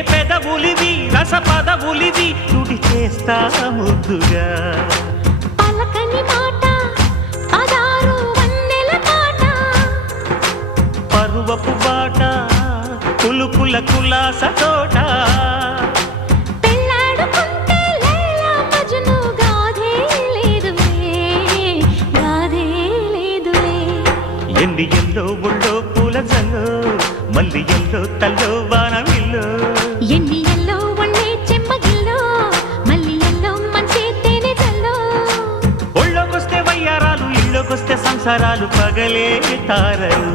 తేనె పెదవులివి రస పదవులివి నుడి చేస్తా ముద్దుగా పలకని మాట పదారు వన్నెల మాట పరువపు బాట కులుకుల కులాస తోట పెళ్ళాడుకుంటే లైలా మజ్ను గాథే లేదులే గాథే లేదులే ఎండి ఎల్లో ఒళ్ళో పూల జల్లో మల్లి ఎల్లో తల్లో వానవిల్లో ఎన్ని ఎల్లో వన్నే చెమ్మగిల్లో మల్లి ఎల్లో మంచి తేనె జల్లో ఒళ్ళోకొస్తే వయ్యారాలు ఇళ్ళోకొస్తే సంసారాలు పగలే తారలు